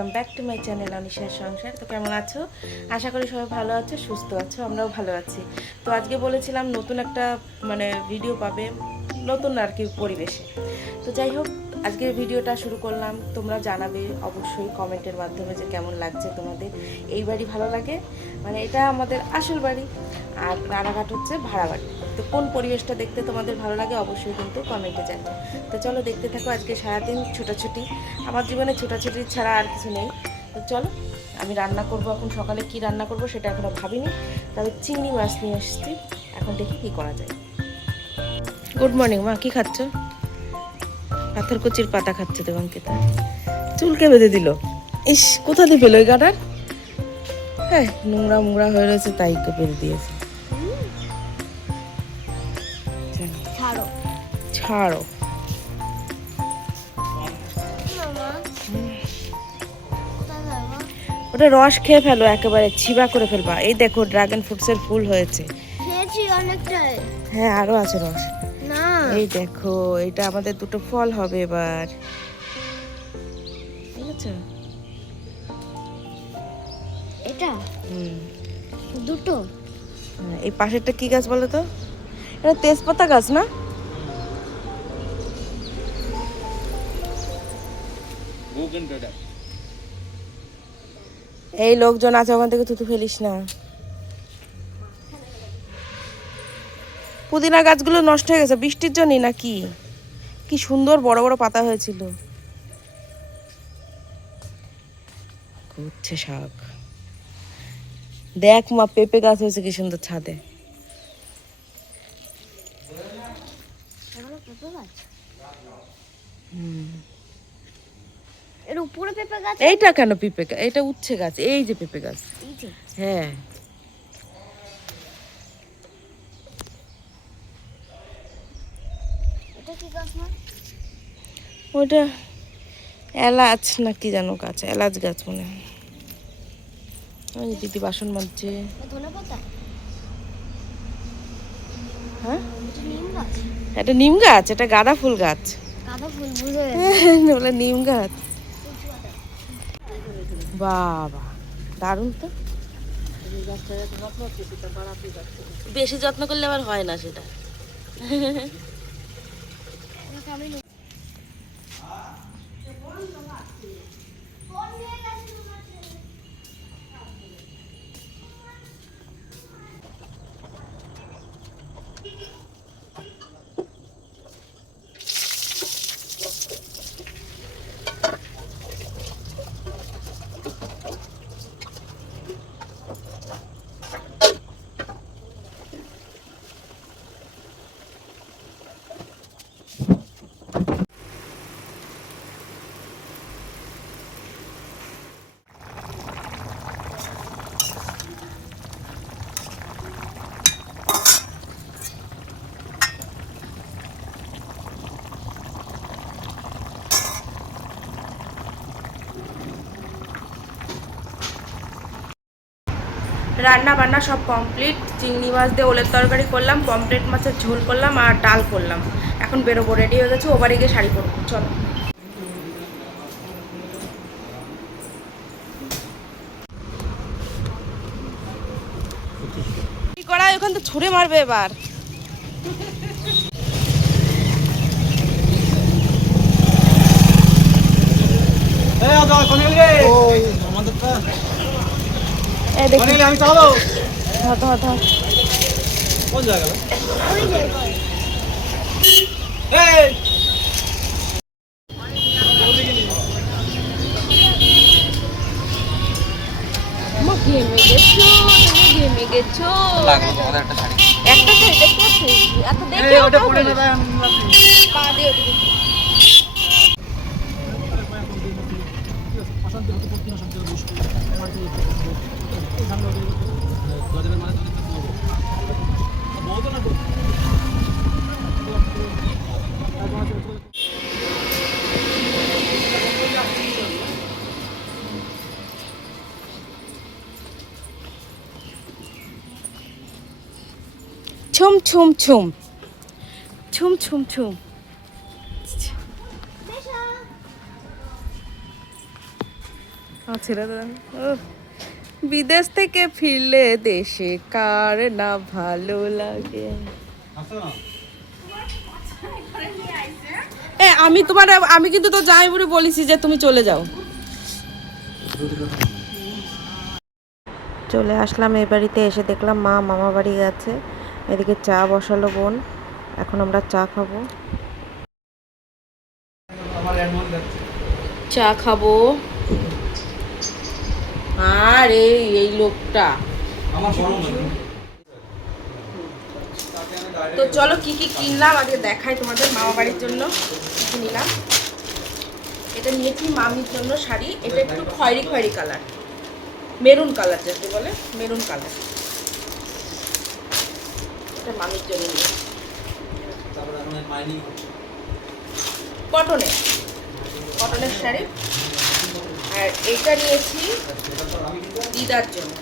Welcome back to my channel অনিশার সংসার তো কেমন আছো? আশা করি সবাই ভালো আছো, সুস্থ আছো, আমরাও ভালো আছি। তো আজকে বলেছিলাম নতুন একটা মানে ভিডিও পাবে নতুন আর কি পরিবেশে। তো যাই হোক আজকের ভিডিওটা শুরু করলাম। তোমরা জানাবে অবশ্যই কমেন্টের মাধ্যমে যে কেমন লাগছে তোমাদের। এই বাড়ি ভালো লাগে? মানে এটা আমাদের আসল বাড়ি। আর রানাঘাট হচ্ছে ভাড়া বাড়ি তো কোন পরিবেশটা দেখতে তোমাদের ভালো লাগে অবশ্যই কিন্তু কমেন্টে জানাবে তো চলো দেখতে থাকো আজকে সারাদিন ছোটাছুটি। আমার জীবনে ছোটাছুটি ছাড়া আর কিছু নেই। তো চলো, আমি রান্না করব এখন। সকালে কি রান্না করব সেটা এখনও ভাবিনি। তবে চিংড়ি মাছ নিয়ে এসেছি। এখন দেখি কি করা যায়। গুড মর্নিং মা। কি খাচ্ছ? পাথরকুচির পাতা খাচ্ছে দেবাঙ্কিতা চুলকে বেঁধে দিল। ইস কোথা দিয়ে পেল ওই গাটার? হ্যাঁ নোংরা মোংরা হয়ে রয়েছে তাই তো বেঁধে দিয়েছে। ছাড়ো। ছাড়ো। ওটা রস খেয়ে ফেলো একেবারে ছিবা করে ফেলবা। এই দেখো ড্রাগন ফ্রুটসের ফুল হয়েছে। হ্যাঁ আরও আছে রস। এই দেখো এটা আমাদের দুটো ফল হবে এবার। ঠিক আছে। এটা? হুম। দুটো? হ্যাঁ, এই পাশেরটা কি গাছ বলো তো? এটা তেজপাতা গাছ না? এই লোকজন আছে ওখান থেকে থুতু ফেলিস না। পুদিনা গাছগুলো নষ্ট হয়ে গেছে। বৃষ্টির জন্যই নাকি? কি সুন্দর বড় বড় পাতা হয়েছিল। উচ্ছে শাক। দেখ মা পেঁপে গাছ হয়েছে কি সুন্দর ছাদে। এইটা কেন পেঁপে গাছ এটা উচ্ছে গাছ এই যে পেঁপে গাছ। হ্যাঁ এটা কি গাছ মা ওটা এলাচ না কি জানো গাছ এলাচ গাছ মনে হয়। ওই দিদি বাসন মাজছে। এটা হ্যাঁ? এটা নিম গাছ। এটা নিম গাছ এটা গাঁদা ফুল গাছ। গাঁদা ফুল বুঝে গেছে। বলে নিম গাছ। বাবা দারুণ তো। বেশি যত্ন করলে আবার হয় না সেটা। camino. Ah, te pones a matar. Ponle la silla, macho. রান্না বান্না সব কমপ্লিট চিংড়ি মাছ দিয়ে ওলের তরকারি করলাম পমপ্লেট মাছের ঝোল করলাম আর ডাল করলাম। এখন বেরোবো রেডি হয়ে গেছে ওবারে গিয়ে শাড়ি পরবো চলো। কি করা ওখান তো ছুঁড়ে মারবে এবার। এই আদা কোনে গেলি রে ওই আমাদেরটা এই দেখি। আমি চালাবো? ধর ধর ধর। কোন জায়গা ওই যে এই ঘেমে গেছো তুমি ঘেমে গেছো লাগল তোমাদের একটা শাড়ি। একটা শাড়ি দেখতে পাচ্ছিস? এত দেখে ওটা পা দিয়ে। ছুম ছুম ছুম। ছুম ছুম ছুম। ছেড়ে দেন। বিদেশ থেকে ফিরলে দেশে কার না ভালো লাগে? এ আমি তোমার আমি কিন্তু তো যাই বলে বলেছি যে তুমি চলে যাও। চলে আসলাম এই বাড়িতে এসে দেখলাম মা মামা বাড়ি গেছে এদিকে চা বসালো বোন। এখন আমরা চা খাব। চা খাব। আর এই এই লোকটা। আমার তো চলো কি কি কিনলাম আগে দেখাই তোমাদের মামা বাড়ির জন্য। কি নিলাম? এটা নিয়েছি মামির জন্য শাড়ি। এটা একটু খয়েরি খয়েরি কালার। মেরুন কালার যাকে বলে মেরুন কালার। এটা মামির জন্য কটনের। কটনের শাড়ি। আর এইটা নিয়েছি দিদার জন্য।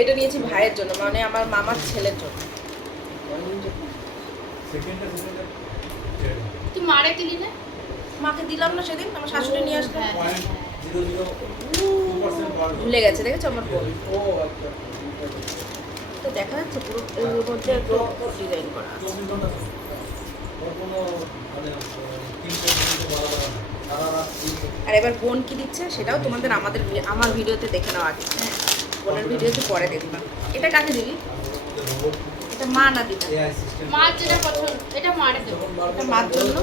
এটা নিয়েছি ভাইয়ের জন্য মানে আমার মামার ছেলের জন্য। তুই মারে কিনি না? মাকে দিলাম না সেদিন আমার শাশুড়ি নিয়ে আসলো। হ্যাঁ। ভুলে গেছে দেখেছ আমার বোন ও আচ্ছা তো দেখা যাচ্ছে পুরো এর মধ্যে একটু ডিজাইন করা মানে আর এবার বোন কি দিচ্ছে সেটাও তোমাদের আমাদের আমার ভিডিওতে দেখে নেওয়া আগে হ্যাঁ? বোনের ভিডিওতে পরে দেখবা। এটা কাকে দিবি? এটা মা না দিবা সিস্টেম যেটা পছন্দ এটা মারে দেবো। এটা মার জন্য?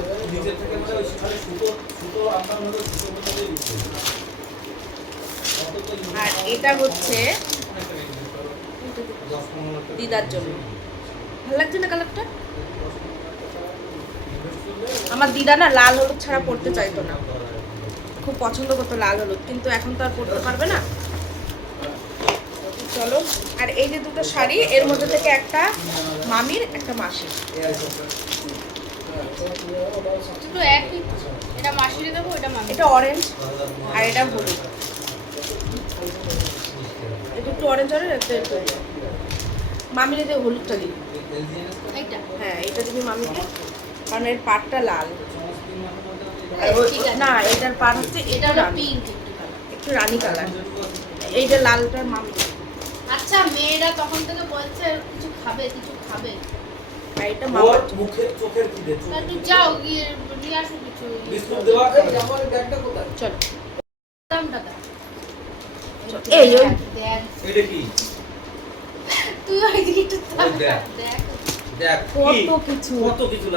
আর এটা হচ্ছে দিদার জন্য। ভালো লাগছে না কালারটা? আমার দিদা না লাল হলুদ ছাড়া পড়তে চাইতো না। খুব পছন্দ করতো লাল হলুদ কিন্তু এখন তো আর পড়তে পারবে না। চলো আর এই যে দুটো শাড়ি এর মধ্যে থেকে একটা মামির একটা মাসির। দুটো একই এটা মাসিরে দেবো এটা মামি এটা অরেঞ্জ আর এটা হলুদ। একটু অরেঞ্জ অরেঞ্জ একটা একটু মামির এই যে হলুদটা এইটা? হ্যাঁ এটা দিবি মামিকে। কারণ এর পাটটা লাল। আছে। না এটার পাট হচ্ছে এটা পিঙ্ক একটু রানি কালার এইটা লালটার মামি। আচ্ছা মেয়েরা তখন থেকে বলছে কিছু খাবে কিছু খাবে। এটা মামার। মুখে চোখের কি দে তা তুই যাও গিয়ে নিয়ে আসো কিছু। বিস্কুট দেওয়া আমার ব্যাগটা কোথায়? চলো। দাও এই এটা কি? তুই ওইদিকে একটু দেখ। কত কিছু। কত কিছু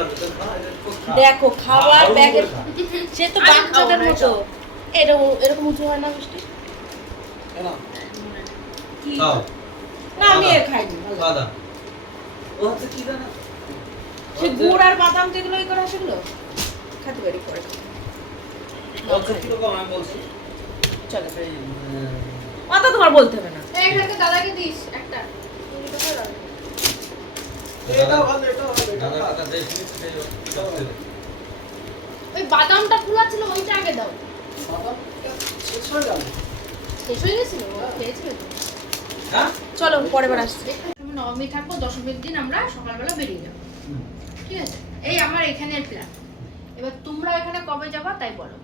খাবার আরও ব্যাগের সে তো বাচ্চাদের মতো। এরকম এরকম উঁচু হয় না মিষ্টি? না আমি এর খাইনি ভালো। ও হচ্ছে কি জানা? সে গুড় আর বাদাম যেগুলো এই করা সেগুলো খেতে পারি পরে। কীরকম আমি বলছি? চলো। অত তোমার বলতে হবে না। এই এখানকে দাদাকে দিস একটা। কথা। ওই বাদামটা খোলা ছিল ওইটা আগে দাও। শেষ হয়ে গেছিল? ও খেয়েছিল তো। হ্যাঁ? চলো পরের বার আসছি। নবমী থাকব দশমীর দিন আমরা সকালবেলা বেরিয়ে যাব। ঠিক আছে? এই আমার এখানের প্ল্যান এবার তোমরা এখানে কবে যাবা তাই বলো।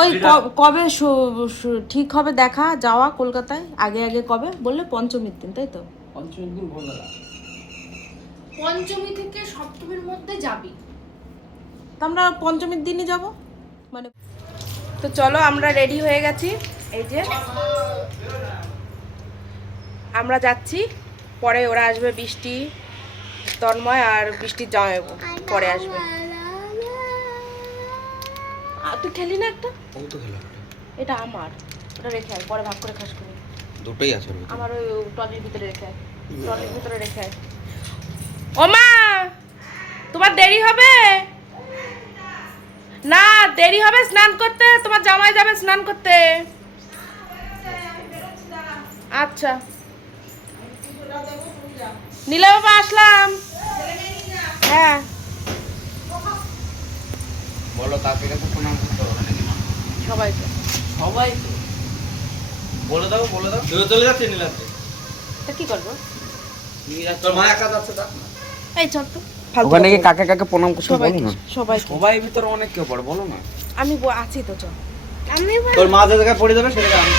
ওই কবে ঠিক হবে দেখা যাওয়া কলকাতায় আগে আগে কবে? বললে পঞ্চমীর দিন তাই তো? পঞ্চমী থেকে সপ্তমীর মধ্যে যাবি। তো আমরা পঞ্চমীর দিনই যাব? মানে তো চলো আমরা রেডি হয়ে গেছি। এই যে আমরা যাচ্ছি। পরে ওরা আসবে বৃষ্টি তন্ময় আর বৃষ্টির জামাইবু পরে আসবে। তুই খেলি না একটা? ও তো খেলা এটা আমার। ওটা রেখে আয় পরে ভাগ করে খাস করি দুটোই আছে আমার ওই টলির ভিতরে রেখে আয়। টলির ভিতরে রেখে আয়। ও মা! তোমার দেরি হবে? না দেরি হবে স্নান করতে। তোমার জামাই যাবে স্নান করতে। আচ্ছা। নীলা বাবা আসলাম। হ্যাঁ। বলো তাকে কাছে প্রণাম করতে হবে নাকি মা সবাই তো সবাই তো বলে দাও বলে দাও। তুই চলে যাচ্ছে নীলাতে তো কি করব? তোর মা একা যাচ্ছে তা? এই চল তো। ওখানে গিয়ে কাকে কাকে প্রণাম করছ সবাই বলো না। সবাই সবাই ভিতরে অনেক কেউ পড়ে বলো না। আমি আছি তো চল। আমি তোর মা যে জায়গায় পড়ে যাবে সেটা আমি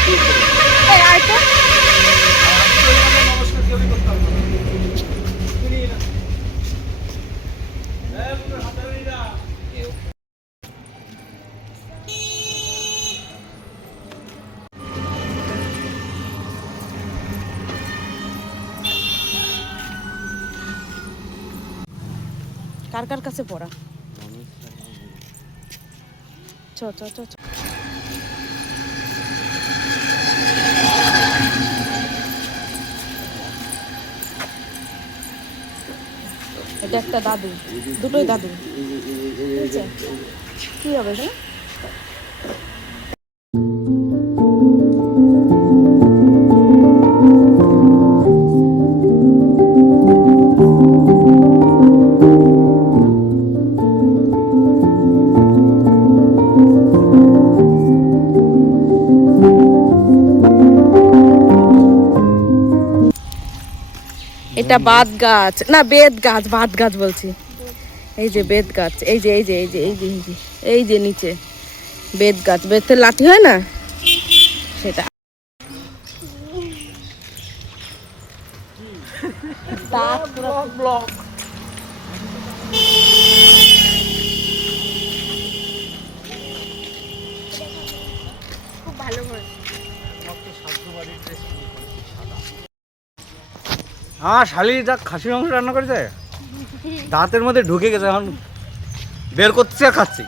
কাছে পড়া। এটা একটা দাদু দুটোই দাদু। কি হবে এটা? এটা বাদ গাছ। না বেত গাছ বাদ গাছ বলছি। এই যে বেত গাছ এই যে এই যে এই যে এই যে এই যে এই যে নিচে। বেত গাছ বেতের লাঠি হয় না? সেটা। ব্লক পুরো হ্যাঁ শালি যা খাসির মাংস রান্না করেছে দাঁতের মধ্যে ঢুকে গেছে এখন বের করছে আর খাচ্ছি।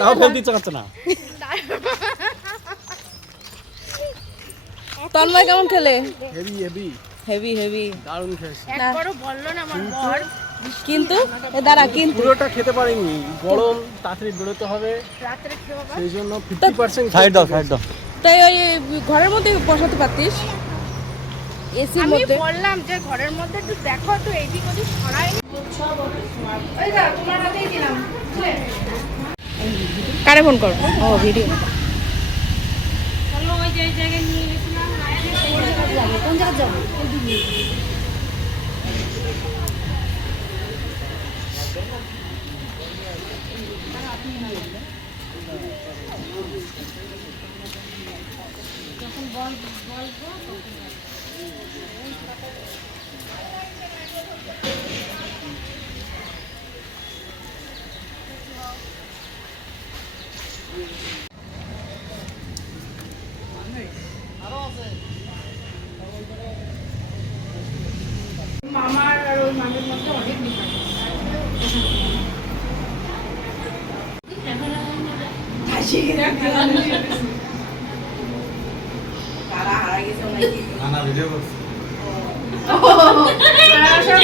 তাও বলতে ইচ্ছা করছে না। তন্ময় কেমন খেলে? হেভি হেভি হেভি হেভি দারুণ খেয়েছি একবারও বলল না আমার বর। কিন্তু? এ দাঁড়া কিন্তু। পুরোটা খেতে পারিনি। গরম তাড়াতাড়ি বেরোতে হবে। রাত্রে খেয়ে বাবা। সেই জন্য ফিফটি পার্সেন্ট সাইড দাও সাইড দাও তাই ওই ঘরের মধ্যে বসাতে পারতিস? আমি মধ্যে। বললাম যে ঘরের মধ্যে একটু দেখো তো এইদিক ওদিক সরাই। ওই যা তোমার হাতেই দিলাম। বুঝলে? কারে ফোন কর? ও ভিডিও মামার আর ওই মামির মধ্যে অনেক ডিফারেন্স না না ভিডিও করছি প্রত্যেক সপ্তাহে ও এভাবে আসছে। ভালো করে দাও ওই যে তোমাদের সাথে difference ছিল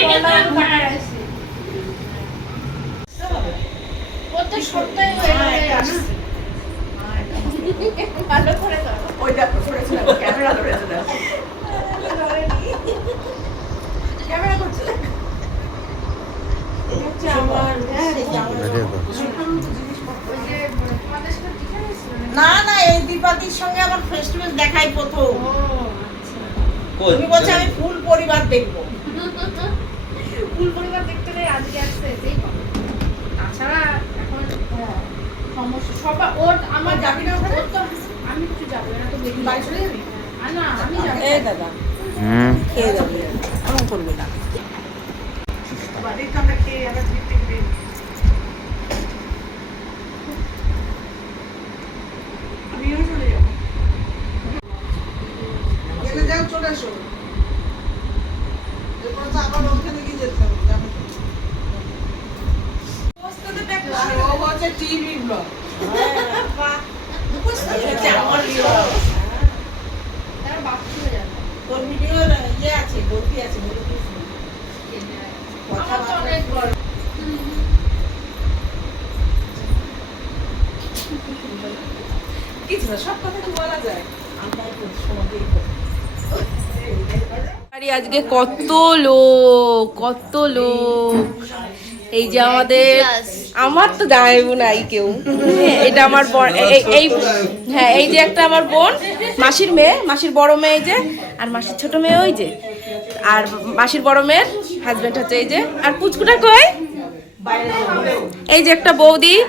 না? না এই দীপাদির সঙ্গে আমার ফেস টু ফেস দেখাই প্রথম কই? তুমি বলছো আমি ফুল পরিবার দেখব ফুল পরিবার দেখতে নেই আজকে আসছে এটাই পাবো। তাছাড়া এখন হ্যাঁ, সমস্যা সবার ওর আমার যাবি না ওর তো আমি কিছু যাব না তো দেখি বাড়ি চলে যাবি? না আমি যাব। এই দাদা। হুম। খেয়ে যাবি। আমি করবে না বাড়ির তো আমরা খেয়ে আবার ঠিক ঠিক দিই আমিও চলে যাব গেলে যাও চলে আসো এরপর তো আবার ওখানে গিয়ে যেতে হবে জানো তো। আরে ও হচ্ছে টিভি ব্লগ আমার vlog। তারা বাপ চলে যাবে তোর ভিডিওর ইয়ে আছে গতি আছে বলে দিস না। আমার তো অনেক বড় কিছু না সব কথা কি বলা যায় আমরা একটু সময় দিয়ে বাড়ি আজকে কত লোক কত লোক। এই যে আমাদের, আমার তো দাঁড়াবো নাই কেউ। এটা আমার এই- হ্যাঁ এই যে একটা আমার বোন, মাসির মেয়ে, মাসির বড় মেয়ে যে, আর মাসির ছোট মেয়ে ওই যে। আর মাসির বড় মেয়ের হাজবেন্ড হচ্ছে এই যে। আর পুচকুটা কই? এই যে একটা বৌদি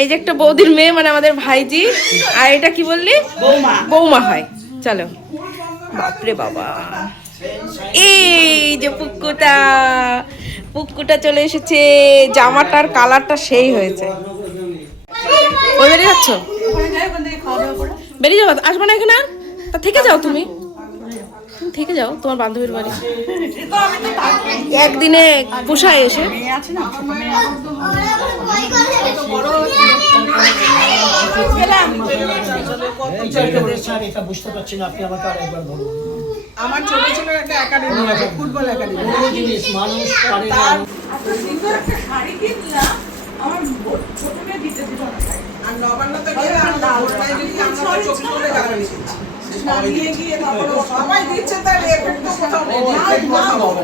এই যে একটা বৌদির মেয়ে মানে আমাদের ভাইজি আর এটা কি বললি? বৌমা। বৌমা হয়। চলো। বাপরে বাবা। এই যে পুকুটা পুকুটা চলে এসেছে। জামাটার কালারটা সেই হয়েছে। ওই বেরিয়ে যাচ্ছ? বেরিয়ে যাব আসবে না এখানে তা থেকে যাও তুমি। তুমি থেকে যাও তোমার বান্ধবীর বাড়ি। একদিনে পোষায় এসে মেয়ে আছে না ছোট মেয়ে আছে। বুঝতে পারছি আপনি আমাকে আমার ছোট ছিল একটা একাডেমি আছে ফুটবল একাডেমি মানুষ একটা আমার ব- ছোট দিতে শাড়ি। আর নবান্নতে গেলে আর ওটাই যদি আমরা তো চব্বিশ ঘণ্টা না, নিয়ে গিয়ে তারপরে সবাই দিচ্ছে তার effect তো কোথাও না।